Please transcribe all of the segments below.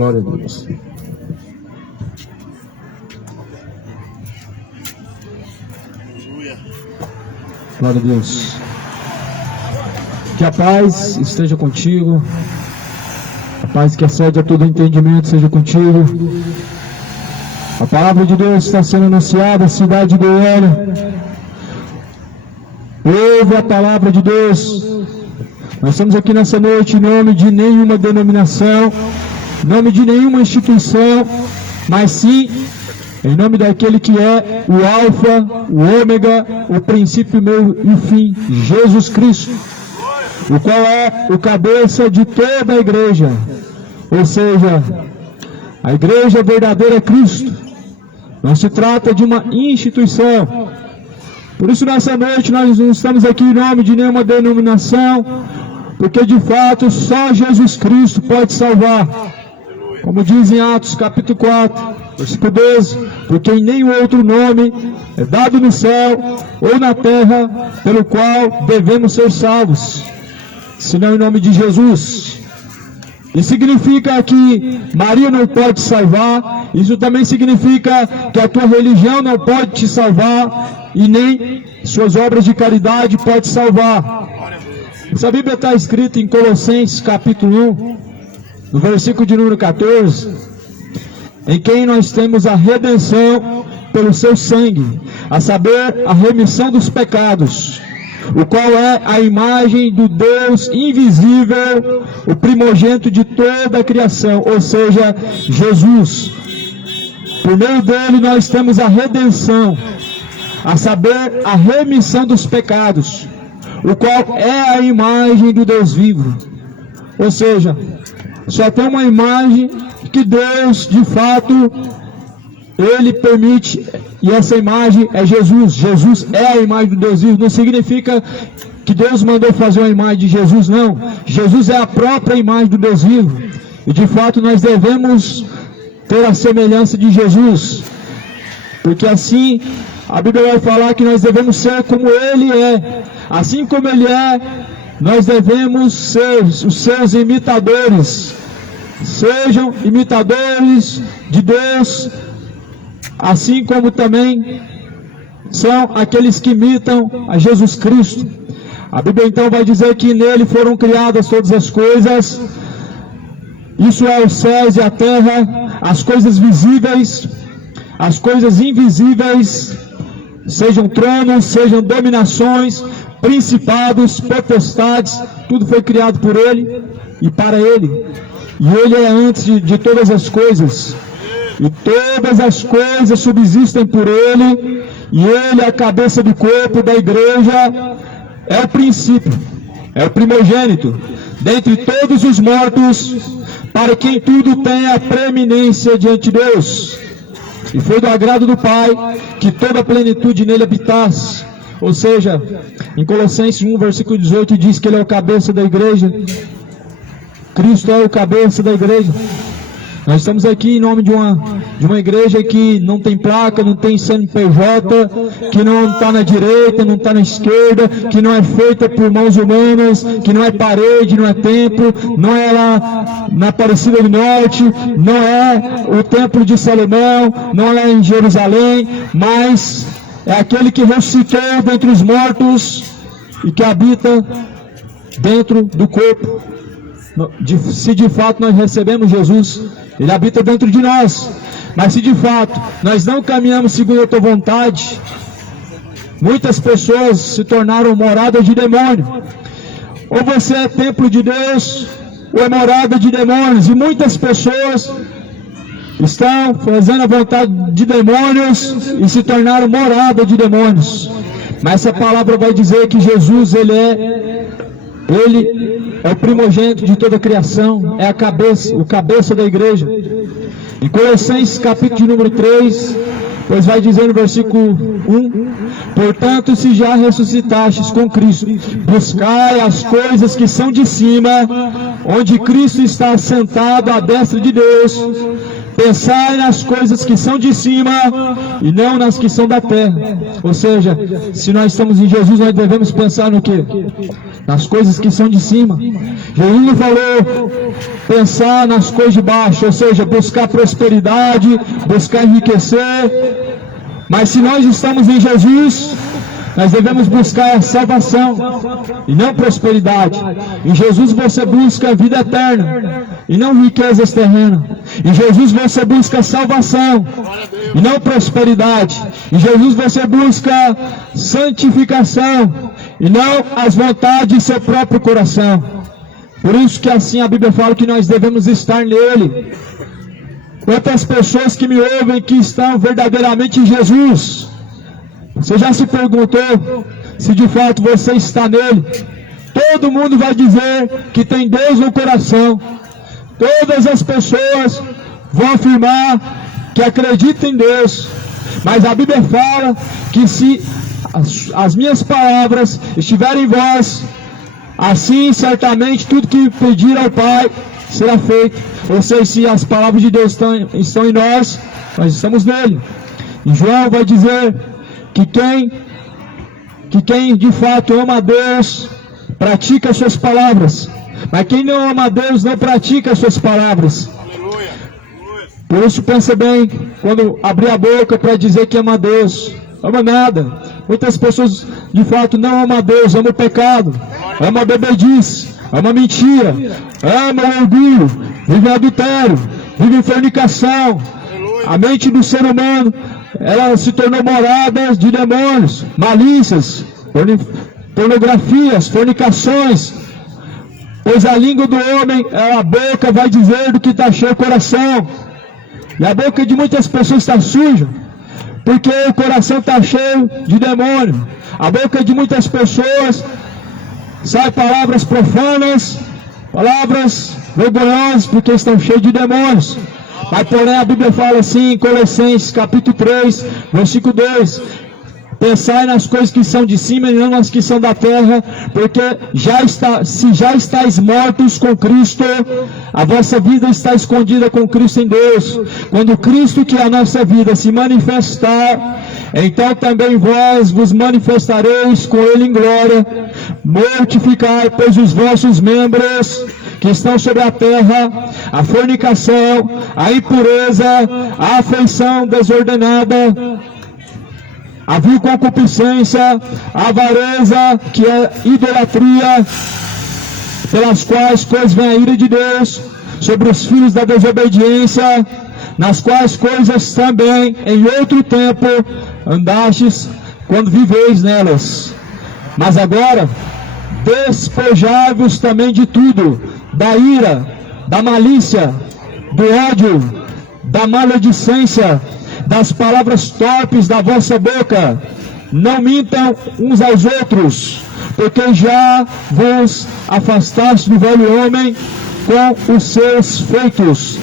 Glória a Deus. Glória a Deus. Que a paz esteja contigo. A paz que excede a todo entendimento seja contigo. A palavra de Deus está sendo anunciada, a cidade de Goiânia. Ouve a palavra de Deus. Nós estamos aqui nessa noite em nome de nenhuma denominação, em nome de nenhuma instituição, mas sim em nome daquele que é o Alfa, o Ômega, o princípio, meio e fim, Jesus Cristo, o qual é o cabeça de toda a igreja, ou seja, a igreja verdadeira é Cristo. Não se trata de uma instituição. Por isso nessa noite nós não estamos aqui em nome de nenhuma denominação, porque de fato só Jesus Cristo pode salvar. Como diz em Atos capítulo 4, versículo 12, porque em nenhum outro nome é dado no céu ou na terra pelo qual devemos ser salvos, senão em nome de Jesus. Isso significa que Maria não pode salvar, isso também significa que a tua religião não pode te salvar e nem suas obras de caridade pode salvar. Essa Bíblia está escrita em Colossenses capítulo 1, no versículo de número 14, em quem nós temos a redenção pelo seu sangue, a saber, a remissão dos pecados, o qual é a imagem do Deus invisível, o primogênito de toda a criação, ou seja, Jesus. Por meio dele nós temos a redenção, a saber, a remissão dos pecados, o qual é a imagem do Deus vivo. Ou seja, só tem uma imagem que Deus, de fato, Ele permite, e essa imagem é Jesus. Jesus é a imagem do Deus vivo. Não significa que Deus mandou fazer uma imagem de Jesus, não. Jesus é a própria imagem do Deus vivo. E de fato nós devemos ter a semelhança de Jesus, porque assim a Bíblia vai falar que nós devemos ser como Ele é. Assim como Ele é, nós devemos ser os seus imitadores. Sejam imitadores de Deus, assim como também são aqueles que imitam a Jesus Cristo. A Bíblia então vai dizer que nele foram criadas todas as coisas, isso é os céus e a terra, as coisas visíveis, as coisas invisíveis, sejam tronos, sejam dominações, principados, potestades, tudo foi criado por Ele e para Ele. E Ele é antes de todas as coisas. E todas as coisas subsistem por Ele. E Ele é a cabeça do corpo da igreja. É o princípio, é o primogênito dentre todos os mortos, para quem tudo tem a preeminência diante de Deus. E foi do agrado do Pai que toda a plenitude nele habitasse. Ou seja, em Colossenses 1, versículo 18, diz que Ele é o cabeça da igreja. Cristo é o cabeça da igreja. Nós estamos aqui em nome de uma igreja que não tem placa, não tem CNPJ, que não está na direita, não está na esquerda, que não é feita por mãos humanas, que não é parede, não é templo, não é lá na Aparecida do Norte, não é o templo de Salomão, não é em Jerusalém, mas é aquele que ressuscitou dentre os mortos e que habita dentro do corpo. Se de fato nós recebemos Jesus, Ele habita dentro de nós. Mas se de fato nós não caminhamos segundo a tua vontade, muitas pessoas se tornaram morada de demônio. Ou você é templo de Deus, ou é morada de demônios. E muitas pessoas estão fazendo a vontade de demônios e se tornaram morada de demônios. Mas essa palavra vai dizer que Jesus, Ele é o primogênito de toda a criação, é a cabeça, o cabeça da igreja. Em Colossenses capítulo de número 3, pois vai dizer no versículo 1, portanto, se já ressuscitastes com Cristo, buscai as coisas que são de cima, onde Cristo está assentado à destra de Deus. Pensai nas coisas que são de cima e não nas que são da terra. Ou seja, se nós estamos em Jesus, nós devemos pensar no quê? Nas coisas que são de cima. Jesus não falou pensar nas coisas de baixo, ou seja, buscar prosperidade, buscar enriquecer. Mas se nós estamos em Jesus, nós devemos buscar a salvação e não prosperidade. Em Jesus você busca a vida eterna e não riquezas terrenas. Em Jesus você busca salvação e não prosperidade. Em Jesus você busca santificação e não as vontades de seu próprio coração. Por isso que assim a Bíblia fala que nós devemos estar nele. Quantas pessoas que me ouvem que estão verdadeiramente em Jesus? Você já se perguntou se de fato você está nele? Todo mundo vai dizer que tem Deus no coração. Todas as pessoas vão afirmar que acreditam em Deus. Mas a Bíblia fala que se as minhas palavras estiverem em vós, assim certamente tudo que pedir ao Pai será feito. Ou seja, se as palavras de Deus estão em nós estamos nele. E João vai dizer que quem de fato ama a Deus pratica as suas palavras, mas quem não ama a Deus não pratica as suas palavras. Por isso pensa bem quando abrir a boca para dizer que ama a Deus. Ama nada. Muitas pessoas de fato não amam a Deus, amam o pecado, amam a bebedice, amam a mentira, amam o orgulho, vivem adultério, vivem fornicação. A mente do ser humano, ela se tornou morada de demônios, malícias, pornografias, fornicações. Pois a língua do homem, a boca vai dizer do que está cheio o coração. E a boca de muitas pessoas está suja, porque o coração está cheio de demônio. A boca de muitas pessoas sai palavras profanas, palavras vergonhosas, porque estão cheios de demônios. Mas porém a Bíblia fala assim em Colossenses capítulo 3, versículo 2: pensai nas coisas que são de cima e não nas que são da terra, porque se já estáis mortos com Cristo, a vossa vida está escondida com Cristo em Deus. Quando Cristo, que é a nossa vida, se manifestar, então também vós vos manifestareis com Ele em glória. Mortificai, pois, os vossos membros que estão sobre a terra, a fornicação, a impureza, a afeição desordenada, a vil concupiscência, a avareza, que é idolatria, pelas quais coisas vem a ira de Deus sobre os filhos da desobediência, nas quais coisas também em outro tempo andastes quando viveis nelas. Mas agora despojai-vos também de tudo, da ira, da malícia, do ódio, da maledicência, das palavras torpes da vossa boca. Não mintam uns aos outros, porque já vos afastaste do velho homem com os seus feitos,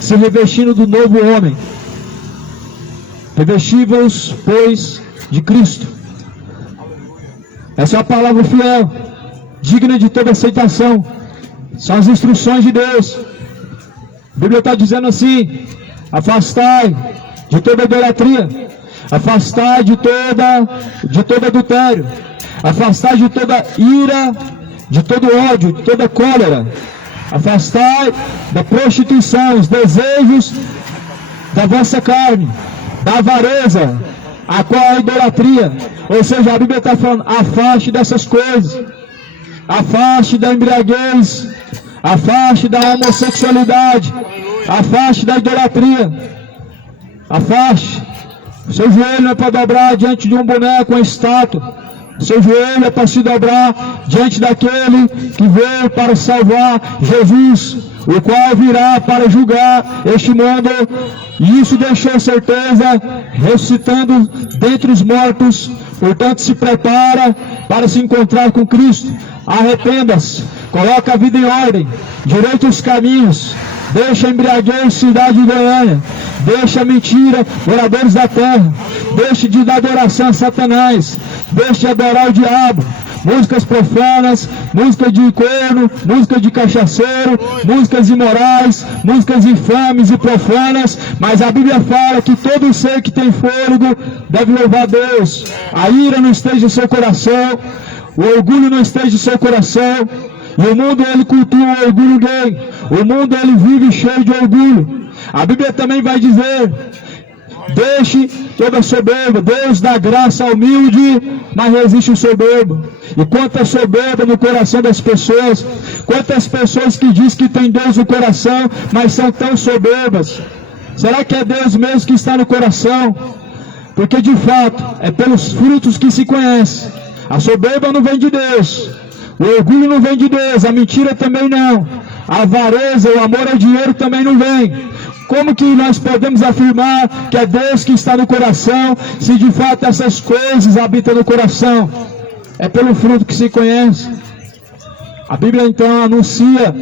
se revestindo do novo homem. Revesti-vos, pois, de Cristo. Essa é a palavra fiel, digna de toda aceitação. São as instruções de Deus. A Bíblia está dizendo assim: afastai de toda idolatria, afastai de todo adultério, afastai de toda ira, de todo ódio, de toda cólera, afastai da prostituição, os desejos da vossa carne, da avareza, a qual é a idolatria. Ou seja, a Bíblia está falando: afaste dessas coisas, afaste da embriaguez, afaste da homossexualidade, afaste da idolatria, afaste. O seu joelho não é para dobrar diante de um boneco, uma estátua. O seu joelho é para se dobrar diante daquele que veio para salvar, Jesus, o qual virá para julgar este mundo. E isso deixou certeza, ressuscitando dentre os mortos. Portanto, se prepara para se encontrar com Cristo. Arrependa-se, coloca a vida em ordem, direita os caminhos, deixa a embriaguez, cidade de Goiânia, deixa a mentira, moradores da terra, deixe de dar adoração a Satanás, deixe de adorar o diabo, músicas profanas, música de corno, música de cachaceiro, músicas imorais, músicas infames e profanas, mas a Bíblia fala que todo ser que tem fôlego deve louvar a Deus. A ira não esteja em seu coração, o orgulho não esteja em seu coração, e o mundo ele cultua o orgulho dele, o mundo ele vive cheio de orgulho. A Bíblia também vai dizer: deixe toda soberba, Deus dá graça ao humilde, mas resiste o soberbo. E quanta soberba no coração das pessoas, quantas pessoas que dizem que tem Deus no coração, mas são tão soberbas. Será que é Deus mesmo que está no coração? Porque de fato, é pelos frutos que se conhece. A soberba não vem de Deus, o orgulho não vem de Deus, a mentira também não, a avareza, o amor ao dinheiro também não vem. Como que nós podemos afirmar que é Deus que está no coração, se de fato essas coisas habitam no coração? É pelo fruto que se conhece. A Bíblia então anuncia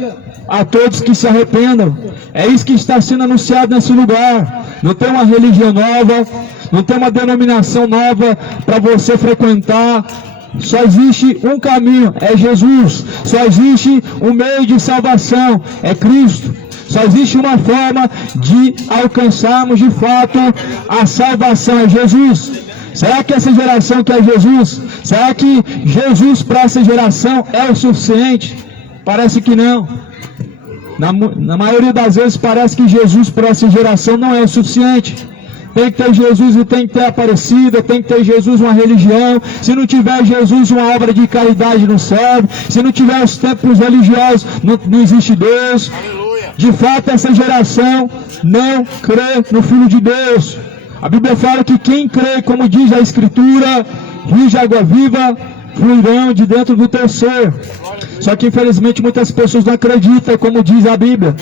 a todos que se arrependam. É isso que está sendo anunciado nesse lugar. Não tem uma religião nova, não tem uma denominação nova para você frequentar. Só existe um caminho, é Jesus. Só existe um meio de salvação, é Cristo. Só existe uma forma de alcançarmos de fato a salvação, é Jesus. Será que essa geração quer Jesus? Será que Jesus para essa geração é o suficiente? Parece que não. Na maioria das vezes parece que Jesus para essa geração não é o suficiente. Tem que ter Jesus e tem que ter Aparecida, tem que ter Jesus uma religião. Se não tiver Jesus, uma obra de caridade não serve. Se não tiver os templos religiosos, não existe Deus. De fato, essa geração não crê no Filho de Deus. A Bíblia fala que quem crê, como diz a Escritura, rios de água viva fluirão de dentro do teu ser. Só que infelizmente muitas pessoas não acreditam, como diz a Bíblia.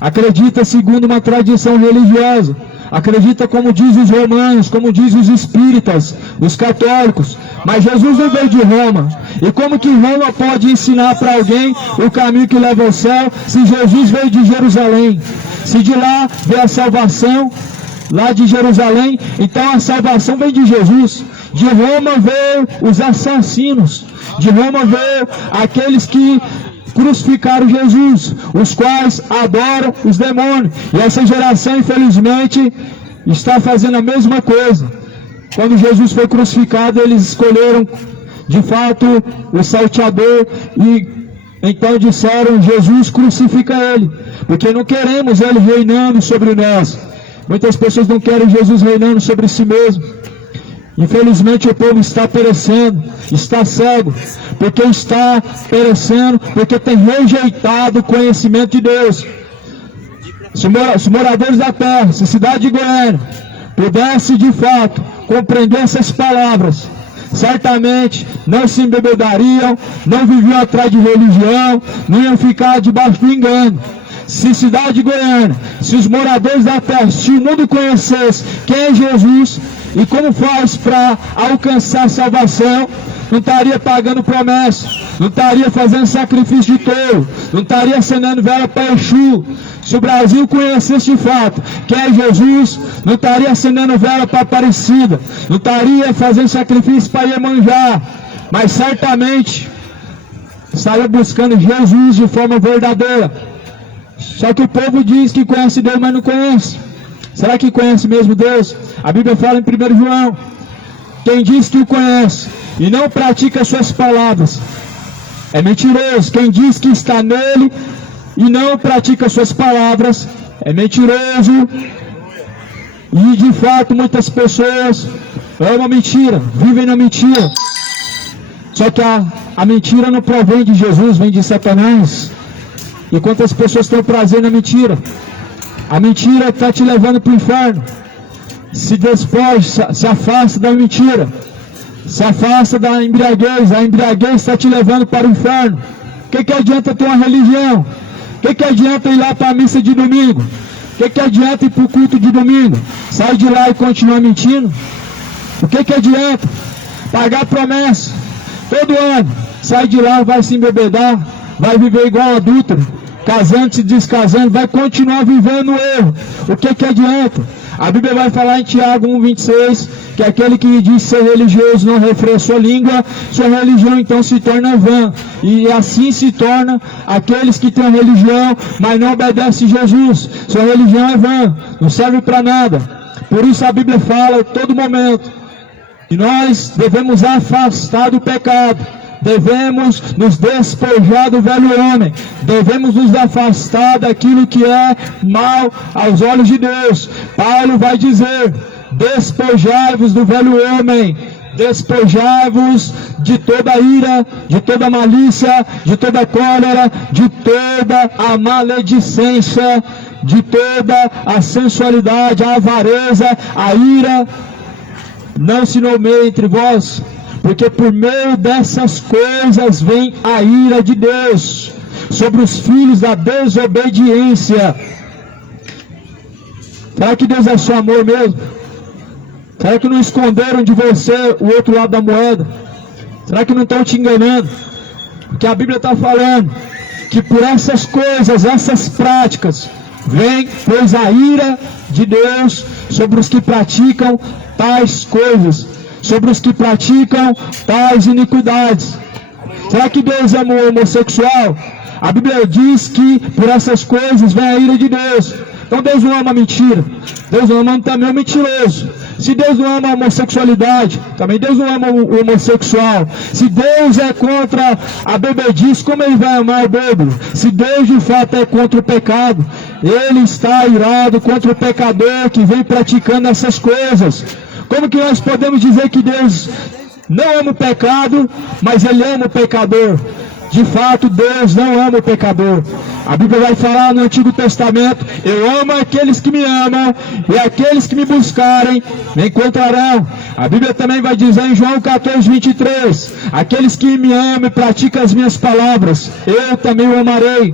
Acredita segundo uma tradição religiosa. Acredita como diz os romanos, como diz os espíritas, os católicos. Mas Jesus não veio de Roma. E como que Roma pode ensinar para alguém o caminho que leva ao céu, se Jesus veio de Jerusalém? Se de lá veio a salvação, lá de Jerusalém, então a salvação vem de Jesus. De Roma veio os assassinos. De Roma veio aqueles que crucificaram Jesus, os quais adoram os demônios. E essa geração, infelizmente, está fazendo a mesma coisa. Quando Jesus foi crucificado, eles escolheram, de fato, o salteador e então disseram: Jesus, crucifica ele, porque não queremos ele reinando sobre nós. Muitas pessoas não querem Jesus reinando sobre si mesmo. Infelizmente o povo está perecendo, está cego, porque está perecendo, porque tem rejeitado o conhecimento de Deus. Se os moradores da terra, se a cidade de Goiânia pudesse de fato compreender essas palavras, certamente não se embebedariam, não viviam atrás de religião, não iam ficar debaixo do engano. Se cidade de Goiânia, se os moradores da terra, se o mundo conhecesse quem é Jesus e como faz para alcançar a salvação, não estaria pagando promessa, não estaria fazendo sacrifício de touro, não estaria acendendo vela para Exu. Se o Brasil conhecesse de fato quem é Jesus, não estaria acendendo vela para Aparecida, não estaria fazendo sacrifício para Iemanjá, mas certamente estaria buscando Jesus de forma verdadeira. Só que o povo diz que conhece Deus, mas não conhece. Será que conhece mesmo Deus? A Bíblia fala em 1 João: quem diz que o conhece e não pratica suas palavras é mentiroso. Quem diz que está nele e não pratica suas palavras é mentiroso. E de fato muitas pessoas amam a mentira, vivem na mentira. Só que a mentira não provém de Jesus, vem de Satanás. E quantas pessoas têm prazer na mentira? A mentira está te levando para o inferno. Se despoja, se afasta da mentira. Se afasta da embriaguez. A embriaguez está te levando para o inferno. O que adianta ter uma religião? O que adianta ir lá para a missa de domingo? O que adianta ir para o culto de domingo? Sair de lá e continuar mentindo? O que adianta? Pagar promessa todo ano. Sai de lá, vai se embebedar, vai viver igual adúltero, casando, se descasando, vai continuar vivendo o erro. O que adianta? A Bíblia vai falar em Tiago 1,26, que aquele que diz ser religioso não refreia sua língua, sua religião então se torna vã. E assim se torna aqueles que têm a religião, mas não obedecem Jesus. Sua religião é vã, não serve para nada. Por isso a Bíblia fala a todo momento que nós devemos afastar do pecado. Devemos nos despojar do velho homem. Devemos nos afastar daquilo que é mal aos olhos de Deus. Paulo vai dizer: despojai-vos do velho homem. Despojai-vos de toda ira, de toda malícia, de toda cólera, de toda a maledicência, de toda a sensualidade, a avareza, a ira. Não se nomeie entre vós, porque por meio dessas coisas vem a ira de Deus sobre os filhos da desobediência. Será que Deus é só amor mesmo? Será que não esconderam de você o outro lado da moeda? Será que não estão te enganando? Porque a Bíblia está falando que por essas coisas, essas práticas, vem, pois, a ira de Deus sobre os que praticam tais coisas, sobre os que praticam tais iniquidades. Será que Deus ama o homossexual? A Bíblia diz que por essas coisas vem a ira de Deus. Então Deus não ama mentira. Deus não ama também o mentiroso. Se Deus não ama a homossexualidade, também Deus não ama o homossexual. Se Deus é contra a bebedice, como Ele vai amar o bêbado? Se Deus de fato é contra o pecado, Ele está irado contra o pecador que vem praticando essas coisas. Como que nós podemos dizer que Deus não ama o pecado, mas Ele ama o pecador? De fato, Deus não ama o pecador. A Bíblia vai falar no Antigo Testamento: eu amo aqueles que me amam, e aqueles que me buscarem me encontrarão. A Bíblia também vai dizer em João 14:23: aqueles que me amam e praticam as minhas palavras, eu também o amarei.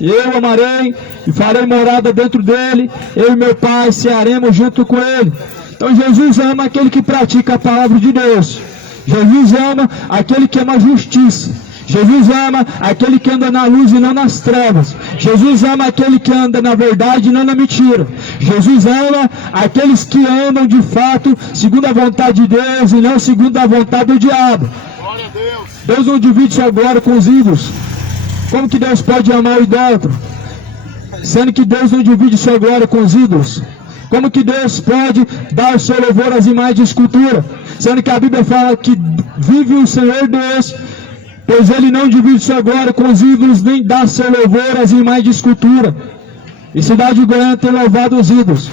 Eu amarei e farei morada dentro dele, eu e meu Pai cearemos junto com ele. Então Jesus ama aquele que pratica a palavra de Deus. Jesus ama aquele que ama a justiça. Jesus ama aquele que anda na luz e não nas trevas. Jesus ama aquele que anda na verdade e não na mentira. Jesus ama aqueles que andam de fato segundo a vontade de Deus e não segundo a vontade do diabo. Glória a Deus. Deus não divide sua glória com os ídolos. Como que Deus pode amar o idólatra, sendo que Deus não divide sua glória com os ídolos? Como que Deus pode dar o seu louvor às imagens de escultura, sendo que a Bíblia fala que vive o Senhor Deus, pois Ele não divide sua glória com os ídolos, nem dá seu louvor às imagens de escultura. E cidade de Goiânia tem louvado os ídolos.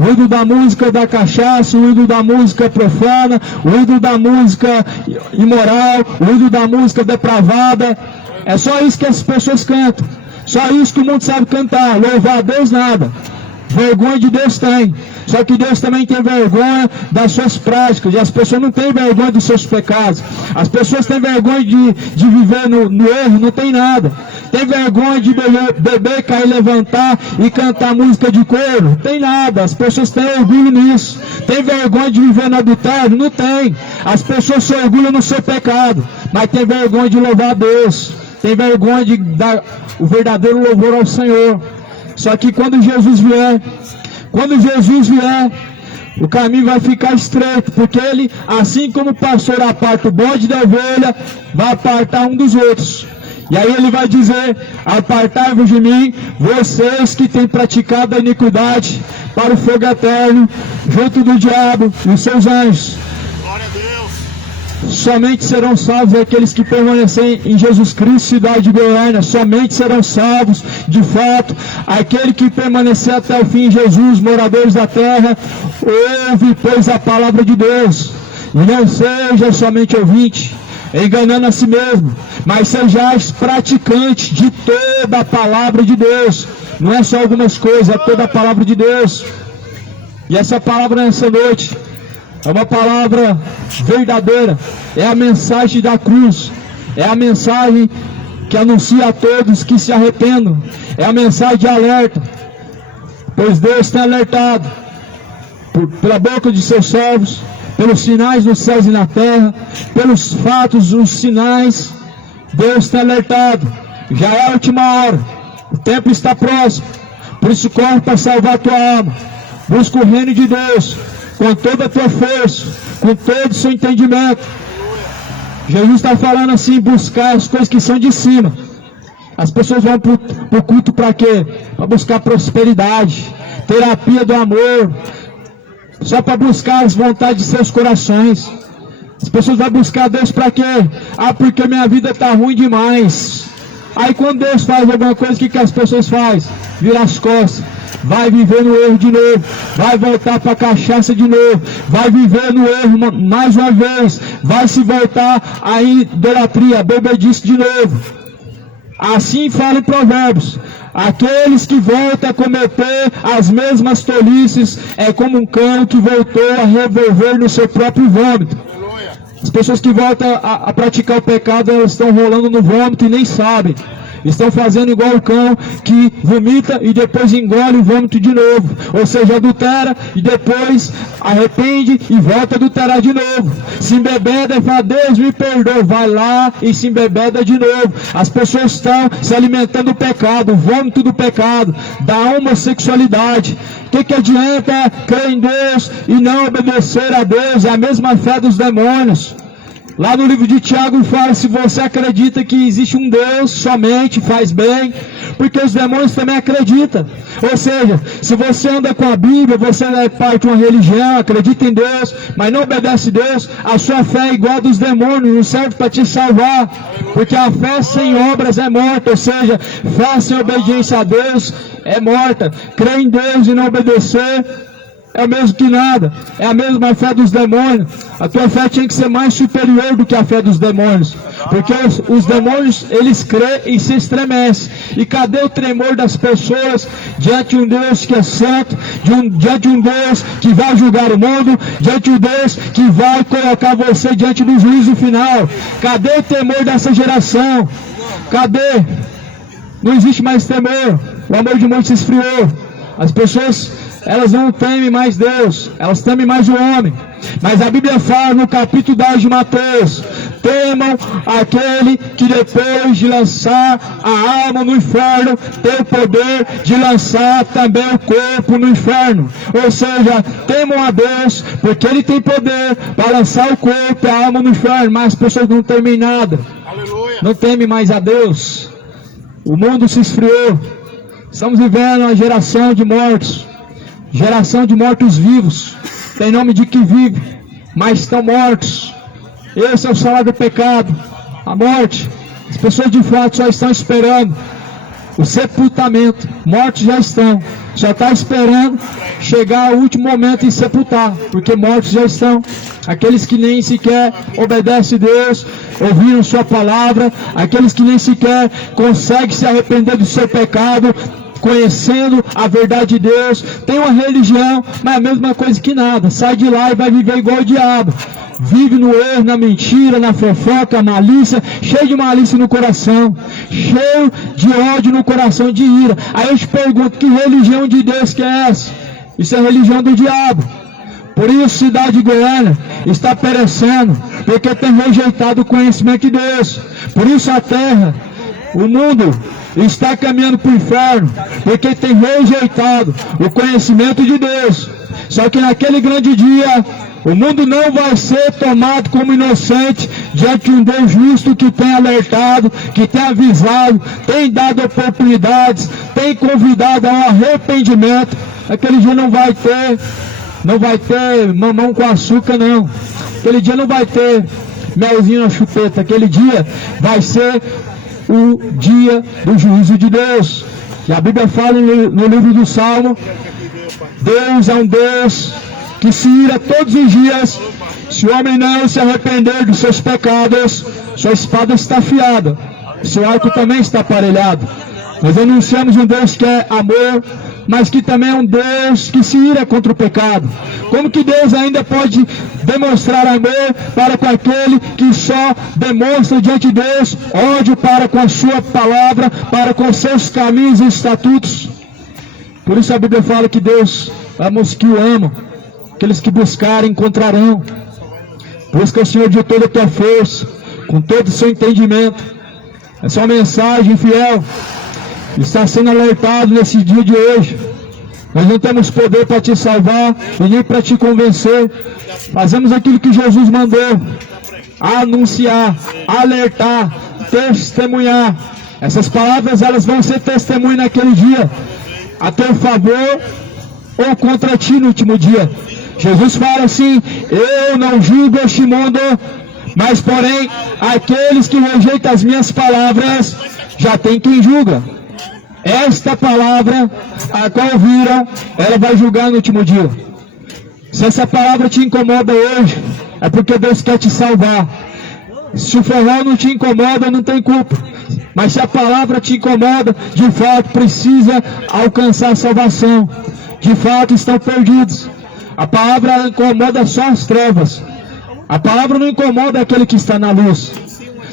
O ídolo da música da cachaça, o ídolo da música profana, o ídolo da música imoral, o ídolo da música depravada. É só isso que as pessoas cantam. Só isso que o mundo sabe cantar. Louvar a Deus nada. Vergonha de Deus tem. Só que Deus também tem vergonha das suas práticas. E as pessoas não têm vergonha dos seus pecados. As pessoas têm vergonha de viver no erro, não tem nada. Tem vergonha de beber, cair, levantar e cantar música de couro? Não tem nada. As pessoas têm orgulho nisso. Tem vergonha de viver no adultério? Não tem. As pessoas se orgulham no seu pecado, mas tem vergonha de louvar a Deus. Tem vergonha de dar o verdadeiro louvor ao Senhor. Só que quando Jesus vier, o caminho vai ficar estreito, porque Ele, assim como o pastor aparta o bode da ovelha, vai apartar um dos outros. E aí Ele vai dizer: apartai-vos de mim, vocês que têm praticado a iniquidade, para o fogo eterno, junto do diabo e os seus anjos. Glória a Deus. Somente serão salvos aqueles que permanecerem em Jesus Cristo, cidade de Goiânia. Somente serão salvos, de fato, aquele que permanecer até o fim em Jesus, moradores da terra. Ouve, pois, a palavra de Deus, e não seja somente ouvinte, enganando a si mesmo, mas sejais praticante de toda a palavra de Deus. Não é só algumas coisas, é toda a palavra de Deus. E essa palavra nessa noite é uma palavra verdadeira, é a mensagem da cruz, é a mensagem que anuncia a todos que se arrependam, é a mensagem de alerta, pois Deus tem alertado, pela boca de seus servos, pelos sinais nos céus e na terra, pelos fatos, os sinais, Deus tem alertado. Já é a última hora, o tempo está próximo, por isso corre para salvar a tua alma. Busca o reino de Deus com toda a tua força, com todo o seu entendimento. Jesus está falando assim, buscar as coisas que são de cima. As pessoas vão para o culto para quê? Para buscar prosperidade, terapia do amor, só para buscar as vontades de seus corações. As pessoas vão buscar Deus para quê? Ah, porque minha vida está ruim demais. Aí quando Deus faz alguma coisa, o que as pessoas fazem? Vira as costas, vai viver no erro de novo, vai voltar para a cachaça de novo, vai viver no erro mais uma vez, vai se voltar à idolatria, a bebedice de novo. Assim fala em Provérbios: aqueles que voltam a cometer as mesmas tolices é como um cão que voltou a revolver no seu próprio vômito. As pessoas que voltam a praticar o pecado, elas estão rolando no vômito e nem sabem. Estão fazendo igual o cão que vomita e depois engole o vômito de novo. Ou seja, adultera e depois arrepende e volta a adulterar de novo. Se embebeda e fala: Deus me perdoa. Vai lá e se embebeda de novo. As pessoas estão se alimentando do pecado, o vômito do pecado, da homossexualidade. O que adianta crer em Deus e não obedecer a Deus? É a mesma fé dos demônios. Lá no livro de Tiago fala: se você acredita que existe um Deus somente, faz bem, porque os demônios também acreditam. Ou seja, se você anda com a Bíblia, você é parte de uma religião, acredita em Deus, mas não obedece a Deus, a sua fé é igual a dos demônios, não serve para te salvar, porque a fé sem obras é morta. Ou seja, fé sem obediência a Deus é morta. Crer em Deus e não obedecer é o mesmo que nada, é a mesma fé dos demônios. A tua fé tinha que ser mais superior do que a fé dos demônios, porque os demônios, eles creem e se estremecem. E cadê o tremor das pessoas diante de um Deus que é santo, diante de um Deus que vai julgar o mundo, diante de um Deus que vai colocar você diante do juízo final? Cadê o temor dessa geração? Cadê? Não existe mais temor, o amor de muitos se esfriou. As pessoas, elas não temem mais Deus, elas temem mais o homem. Mas a Bíblia fala no capítulo 10 de Mateus: temam aquele que depois de lançar a alma no inferno, tem o poder de lançar também o corpo no inferno. Ou seja, temam a Deus, porque Ele tem poder para lançar o corpo e a alma no inferno. Mas as pessoas não temem nada. Aleluia. Não temem mais a Deus. O mundo se esfriou. Estamos vivendo uma geração de mortos. Geração de mortos-vivos. Tem nome de que vive, mas estão mortos. Esse é o salário do pecado, a morte. As pessoas de fato só estão esperando o sepultamento. Mortos já estão, só está esperando chegar ao último momento e sepultar, porque mortos já estão. Aqueles que nem sequer obedecem a Deus, ouviram sua palavra, aqueles que nem sequer conseguem se arrepender do seu pecado, conhecendo a verdade de Deus, tem uma religião, mas é a mesma coisa que nada. Sai de lá e vai viver igual o diabo. Vive no erro, na mentira, na fofoca, malícia, cheio de malícia no coração, cheio de ódio no coração, de ira. Aí eu te pergunto: que religião de Deus que é essa? Isso é religião do diabo. Por isso, cidade de Goiânia está perecendo, porque tem rejeitado o conhecimento de Deus. Por isso a terra, o mundo está caminhando para o inferno, porque tem rejeitado o conhecimento de Deus. Só que naquele grande dia, o mundo não vai ser tomado como inocente diante de um Deus justo que tem alertado, que tem avisado, tem dado oportunidades, tem convidado ao arrependimento. Aquele dia não vai ter mamão com açúcar, não. Aquele dia não vai ter melzinho na chupeta. Aquele dia vai ser o dia do juízo de Deus. E a Bíblia fala no livro do Salmo: Deus é um Deus que se ira todos os dias. Se o homem não se arrepender dos seus pecados, sua espada está afiada, seu arco também está aparelhado. Nós anunciamos um Deus que é amor, mas que também é um Deus que se ira contra o pecado. Como que Deus ainda pode demonstrar amor para com aquele que só demonstra diante de Deus ódio para com a sua palavra, para com seus caminhos e estatutos? Por isso a Bíblia fala que Deus ama os que o amam, aqueles que buscarem encontrarão. Busca o Senhor de toda a tua força, com todo o seu entendimento. Essa é uma mensagem fiel. Está sendo alertado nesse dia de hoje. Nós não temos poder para te salvar e nem para te convencer. Fazemos aquilo que Jesus mandou: anunciar, alertar, testemunhar. Essas palavras, elas vão ser testemunho naquele dia, a teu favor ou contra ti no último dia. Jesus fala assim: eu não julgo este mundo, mas porém aqueles que rejeitam as minhas palavras, já tem quem julga. Esta palavra, a qual ouviram, ela vai julgar no último dia. Se essa palavra te incomoda hoje, é porque Deus quer te salvar. Se o forró não te incomoda, não tem culpa. Mas se a palavra te incomoda, de fato precisa alcançar a salvação. De fato estão perdidos. A palavra incomoda só as trevas. A palavra não incomoda aquele que está na luz.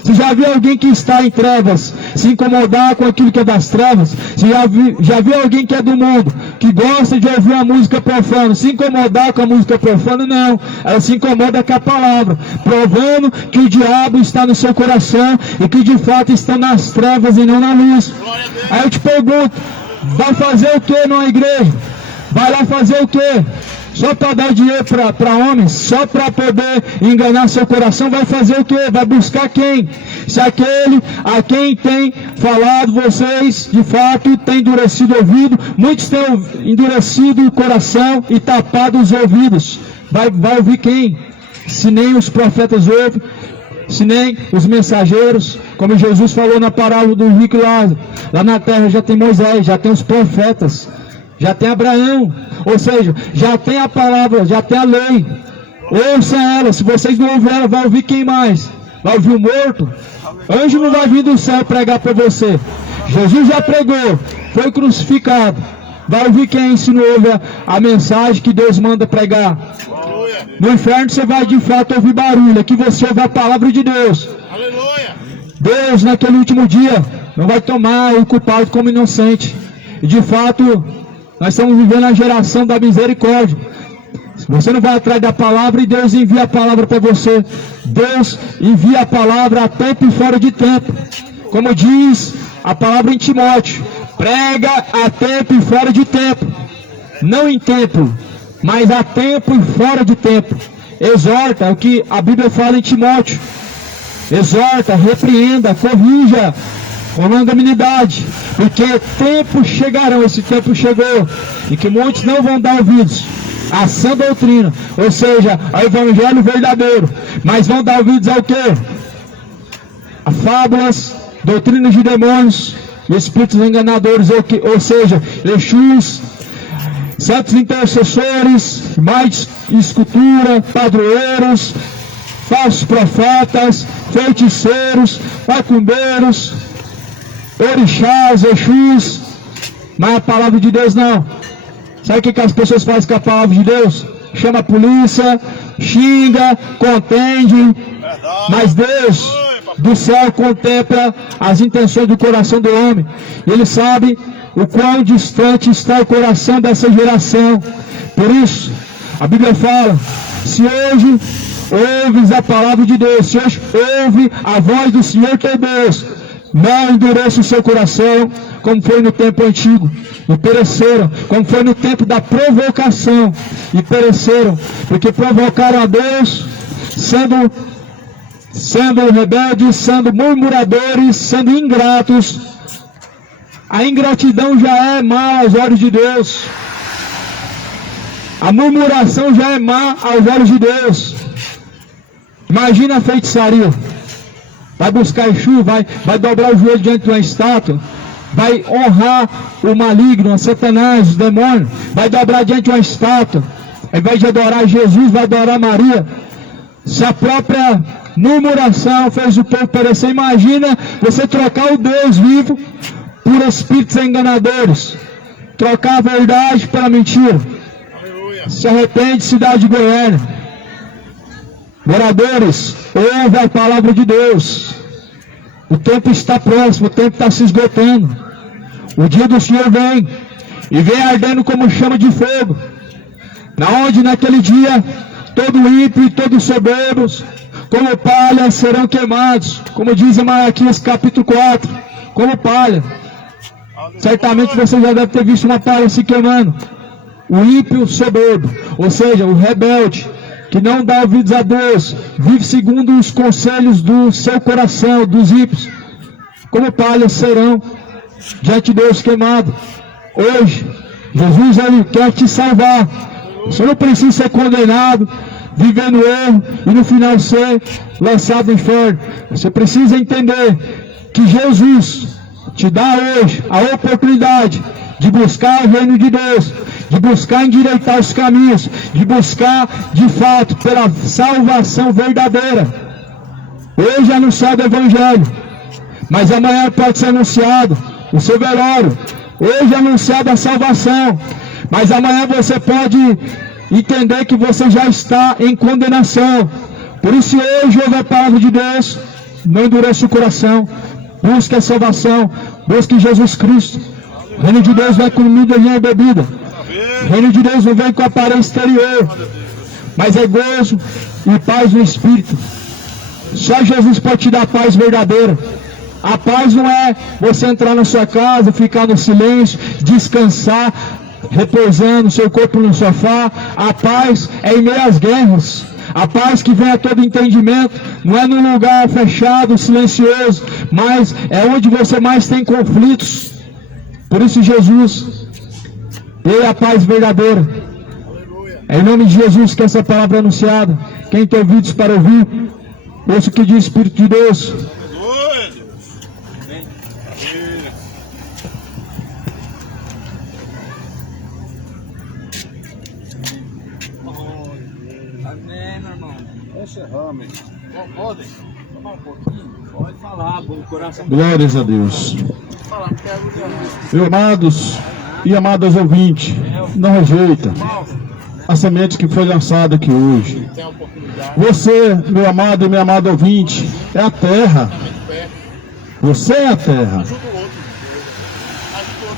Você já viu alguém que está em trevas se incomodar com aquilo que é das trevas? Você já viu alguém que é do mundo, que gosta de ouvir a música profana, se incomodar com a música profana? Não, ela se incomoda com a palavra, provando que o diabo está no seu coração e que de fato está nas trevas e não na luz. Aí eu te pergunto, vai fazer o que numa igreja? Vai lá fazer o que? Só para dar dinheiro para homens, só para poder enganar seu coração? Vai fazer o que? Vai buscar quem? Se aquele a quem tem falado vocês, de fato, tem endurecido o ouvido, muitos têm endurecido o coração e tapado os ouvidos. Vai ouvir quem? Se nem os profetas ouvem, se nem os mensageiros, como Jesus falou na parábola do rico e Lázaro. Lá na terra já tem Moisés, já tem os profetas, já tem Abraão, ou seja, já tem a palavra, já tem a lei. Ouça ela. Se vocês não ouvirem ela, vai ouvir quem mais? Vai ouvir o morto? Anjo não vai vir do céu pregar para você. Jesus já pregou, foi crucificado. Vai ouvir quem se não ouve a mensagem que Deus manda pregar? No inferno você vai de fato ouvir barulho. Aqui você ouve a palavra de Deus. Deus naquele último dia não vai tomar o culpado como inocente. E de fato nós estamos vivendo a geração da misericórdia. Você não vai atrás da palavra e Deus envia a palavra para você. Deus envia a palavra a tempo e fora de tempo. Como diz a palavra em Timóteo: prega a tempo e fora de tempo. Não em tempo, mas a tempo e fora de tempo. Exorta, é o que a Bíblia fala em Timóteo. Exorta, repreenda, corrija com longanimidade, porque tempos chegarão, esse tempo chegou, e que muitos não vão dar ouvidos à sã doutrina, ou seja, ao evangelho verdadeiro, mas vão dar ouvidos ao quê? A fábulas, doutrinas de demônios, espíritos enganadores, ou seja, Exus, santos intercessores, mais escultura, padroeiros, falsos profetas, feiticeiros, macumbeiros, orixás, Exus. Mas a palavra de Deus não. Sabe o que as pessoas fazem com a palavra de Deus? Chama a polícia, xinga, contende. Mas Deus do céu contempla as intenções do coração do homem. E Ele sabe o quão distante está o coração dessa geração. Por isso, a Bíblia fala: se hoje ouves a palavra de Deus, se hoje ouve a voz do Senhor teu Deus, não endureça o seu coração, como foi no tempo antigo, e pereceram, como foi no tempo da provocação, e pereceram, porque provocaram a Deus, sendo rebeldes, sendo murmuradores, sendo ingratos. A ingratidão já é má aos olhos de Deus, a murmuração já é má aos olhos de Deus. Imagina a feitiçaria. Vai buscar Exu, vai dobrar o joelho diante de uma estátua, vai honrar o maligno, a Satanás, os demônios, vai dobrar diante de uma estátua, ao invés de adorar Jesus, vai adorar Maria. Se a própria murmuração fez o povo perecer, imagina você trocar o Deus vivo por espíritos enganadores, trocar a verdade pela mentira. Se arrepende, cidade de Goiânia. Moradores, ouve a palavra de Deus. O tempo está próximo, o tempo está se esgotando. O dia do Senhor vem, e vem ardendo como chama de fogo, na onde naquele dia todo ímpio e todos soberbos, como palha, serão queimados, como diz em Malaquias capítulo 4, como palha. Certamente você já deve ter visto uma palha se queimando. O ímpio soberbo, ou seja, o rebelde, que não dá ouvidos a Deus, vive segundo os conselhos do seu coração, dos ímpios, como palha serão diante de Deus queimado. Hoje, Jesus ele quer te salvar. Você não precisa ser condenado, viver no erro e no final ser lançado no inferno. Você precisa entender que Jesus te dá hoje a oportunidade de buscar o reino de Deus, de buscar endireitar os caminhos, de buscar de fato pela salvação verdadeira. Hoje é anunciado o Evangelho, mas amanhã pode ser anunciado o seu velório. Hoje é anunciada a salvação, mas amanhã você pode entender que você já está em condenação. Por isso hoje ouve a palavra de Deus, não endureça o coração, busque a salvação, busque Jesus Cristo. O reino de Deus vai com comida e bebida. O reino de Deus não vem com aparência exterior, mas é gozo e paz no Espírito. Só Jesus pode te dar paz verdadeira. A paz não é você entrar na sua casa, ficar no silêncio, descansar, repousando seu corpo no sofá. A paz é em meio às guerras. A paz que vem a todo entendimento não é num lugar fechado, silencioso, mas é onde você mais tem conflitos. Por isso Jesus deu a paz verdadeira. É em nome de Jesus que essa palavra é anunciada. Quem tem ouvidos para ouvir, ouça o que diz o Espírito de Deus. Amém, meu irmão. Encerramos. Pode tomar um pouquinho? Pode falar, bom coração. Glórias a Deus. Meus amados e amadas ouvintes, não rejeita a semente que foi lançada aqui hoje. Você, meu amado e minha amada ouvinte, é a terra. Você é a terra.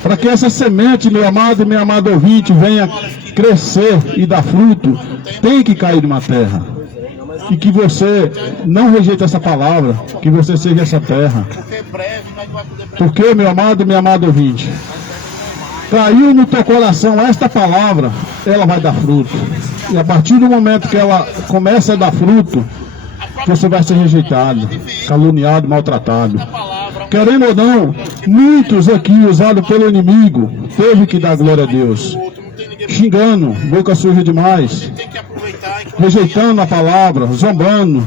Para que essa semente, meu amado e minha amada ouvinte, venha crescer e dar fruto, tem que cair numa terra. E que você não rejeite essa palavra, que você seja essa terra. Porque, meu amado e minha amada ouvinte, caiu no teu coração esta palavra, ela vai dar fruto. E a partir do momento que ela começa a dar fruto, você vai ser rejeitado, caluniado, maltratado. Querendo ou não, muitos aqui, usados pelo inimigo, teve que dar glória a Deus. Xingando, boca suja demais, rejeitando a palavra, zombando.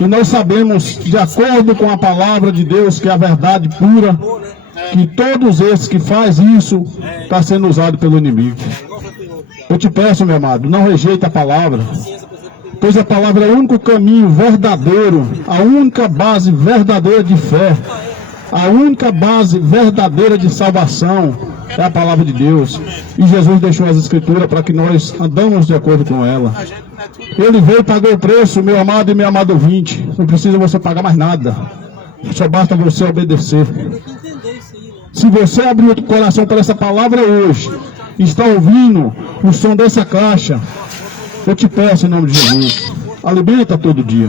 E nós sabemos, de acordo com a palavra de Deus, que é a verdade pura, que todos esses que fazem isso, está sendo usado pelo inimigo. Eu te peço, meu amado, não rejeite a palavra, pois a palavra é o único caminho verdadeiro, a única base verdadeira de fé, a única base verdadeira de salvação é a palavra de Deus. E Jesus deixou as Escrituras para que nós andamos de acordo com ela. Ele veio e pagou o preço, meu amado e meu amado ouvinte. Não precisa você pagar mais nada. Só basta você obedecer. Se você abrir o coração para essa palavra hoje, está ouvindo o som dessa caixa, eu te peço em nome de Jesus, alimenta todo dia.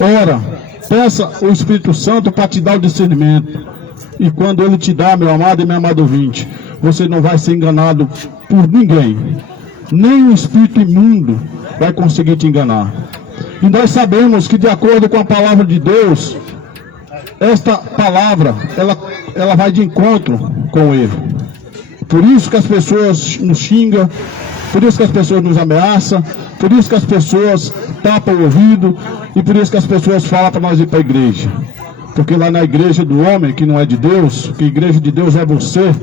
Ora, peça o Espírito Santo para te dar o discernimento. E quando Ele te dá, meu amado e meu amado ouvinte, você não vai ser enganado por ninguém. Nem o espírito imundo vai conseguir te enganar. E nós sabemos que, de acordo com a palavra de Deus, esta palavra, ela vai de encontro com o erro. Por isso que as pessoas nos xingam, por isso que as pessoas nos ameaçam, por isso que as pessoas tapam o ouvido e por isso que as pessoas falam para nós ir para a igreja. Porque lá na igreja do homem, que não é de Deus, que a igreja de Deus é você,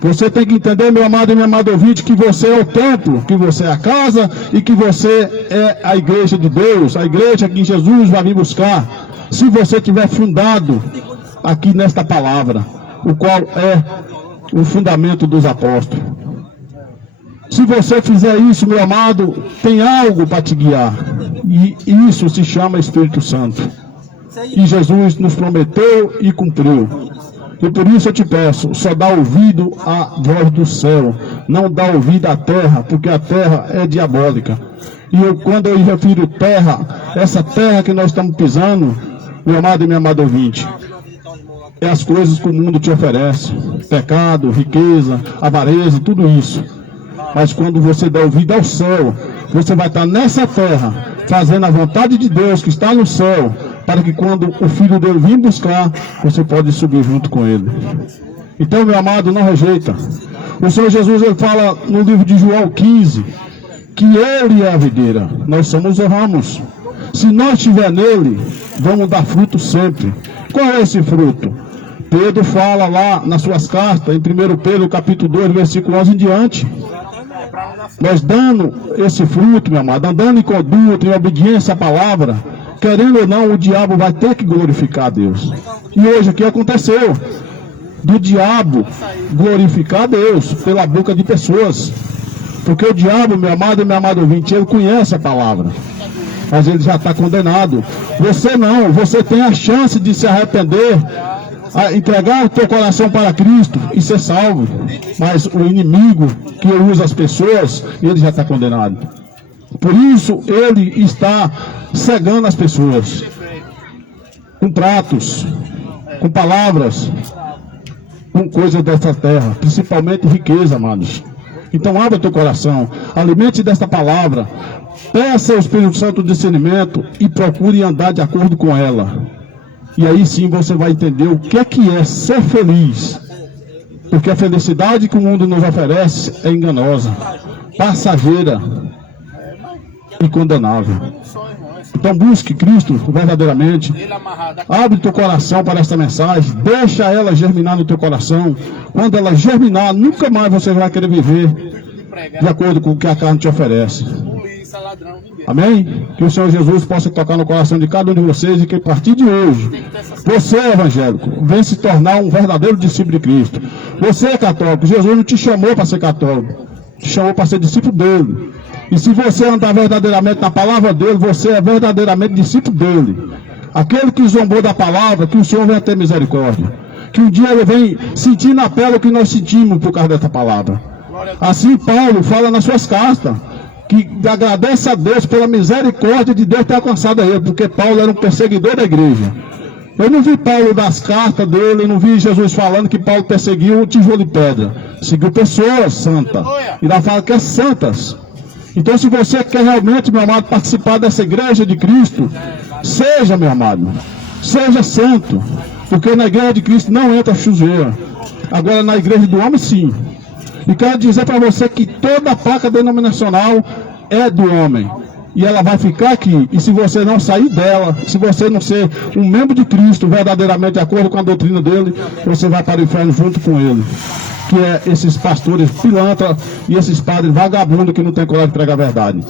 você tem que entender, meu amado e minha amada ouvinte, que você é o templo, que você é a casa e que você é a igreja de Deus, a igreja que Jesus vai vir buscar. Se você tiver fundado aqui nesta palavra, o qual é o fundamento dos apóstolos. Se você fizer isso, meu amado, tem algo para te guiar. E isso se chama Espírito Santo. E Jesus nos prometeu e cumpriu. E por isso eu te peço, só dá ouvido à voz do céu. Não dá ouvido à terra, porque a terra é diabólica. E quando eu refiro terra, essa terra que nós estamos pisando, meu amado e minha amada ouvinte, é as coisas que o mundo te oferece. Pecado, riqueza, avareza, tudo isso. Mas quando você der ouvido ao céu, você vai estar nessa terra, fazendo a vontade de Deus que está no céu, para que quando o Filho dele vir buscar, você pode subir junto com ele. Então, meu amado, não rejeita. O Senhor Jesus, ele fala no livro de João 15, que ele é a videira, nós somos os ramos. Se nós estiver nele, vamos dar fruto sempre. Qual é esse fruto? Pedro fala lá nas suas cartas, em 1 Pedro capítulo 2, versículo 11 em diante. Nós dando esse fruto, meu amado, andando em conduta, em obediência à palavra, querendo ou não, o diabo vai ter que glorificar a Deus. E hoje o que aconteceu? Do diabo glorificar a Deus pela boca de pessoas. Porque o diabo, meu amado e meu amado ouvinte, ele conhece a palavra, mas ele já está condenado. Você não, você tem a chance de se arrepender, entregar o teu coração para Cristo e ser salvo. Mas o inimigo que usa as pessoas, ele já está condenado. Por isso ele está cegando as pessoas com pratos, com palavras, com coisas dessa terra, principalmente riqueza, amados. Então abra teu coração, alimente desta palavra, peça ao Espírito Santo discernimento e procure andar de acordo com ela. E aí sim você vai entender o que é ser feliz. Porque a felicidade que o mundo nos oferece é enganosa, passageira e condenável. Então busque Cristo verdadeiramente. Abre teu coração para esta mensagem. Deixa ela germinar no teu coração. Quando ela germinar, nunca mais você vai querer viver de acordo com o que a carne te oferece. Amém? Que o Senhor Jesus possa tocar no coração de cada um de vocês e que a partir de hoje, você evangélico, venha se tornar um verdadeiro discípulo de Cristo. Você é católico. Jesus não te chamou para ser católico. Te chamou para ser discípulo dele. E se você andar verdadeiramente na palavra dele, você é verdadeiramente discípulo dele. Aquele que zombou da palavra, que o Senhor venha ter misericórdia. Que um dia ele vem sentir na pele o que nós sentimos por causa dessa palavra. Assim Paulo fala nas suas cartas, que agradece a Deus pela misericórdia de Deus ter alcançado a ele, porque Paulo era um perseguidor da igreja. Eu não vi Paulo das cartas dele, eu não vi Jesus falando que Paulo perseguiu o tijolo de pedra. Seguiu pessoas santas. E lá fala que é santas. Então, se você quer realmente, meu amado, participar dessa igreja de Cristo, seja, meu amado, seja santo, porque na igreja de Cristo não entra chuzeira. Agora, na igreja do homem, sim. E quero dizer para você que toda a placa denominacional é do homem. E ela vai ficar aqui. E se você não sair dela, se você não ser um membro de Cristo, verdadeiramente de acordo com a doutrina dele, você vai para o inferno junto com ele. Que é esses pastores pilantras e esses padres vagabundos que não tem coragem de pregar a verdade.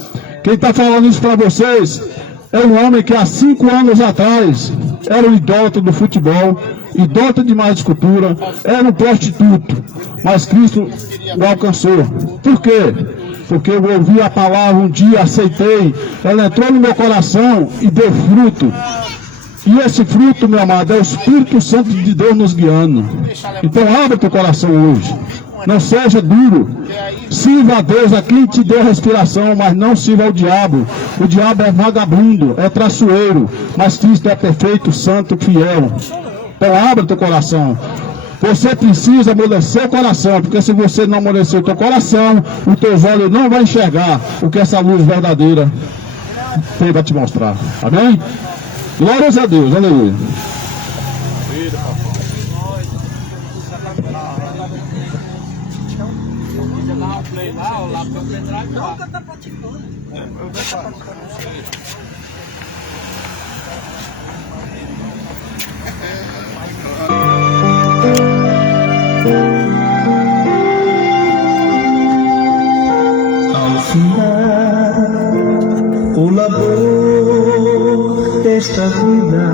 Quem está falando isso para vocês é um homem que há 5 anos atrás era um idólatra do futebol, idólatra de mais escultura, era um prostituto, mas Cristo o alcançou. Por quê? Porque eu ouvi a palavra um dia, aceitei, ela entrou no meu coração e deu fruto. E esse fruto, meu amado, é o Espírito Santo de Deus nos guiando. Então abre teu coração hoje. Não seja duro. Sirva a Deus, a quem te deu respiração, mas não sirva ao diabo. O diabo é vagabundo, é traiçoeiro, mas Cristo é perfeito, santo, fiel. Então abre teu coração. Você precisa amolecer o coração, porque se você não amolecer o teu coração, os teus olhos não vão enxergar o que essa luz verdadeira tem para te mostrar. Amém? Glórias a Deus, aleluia. Ao final, o labor desta vida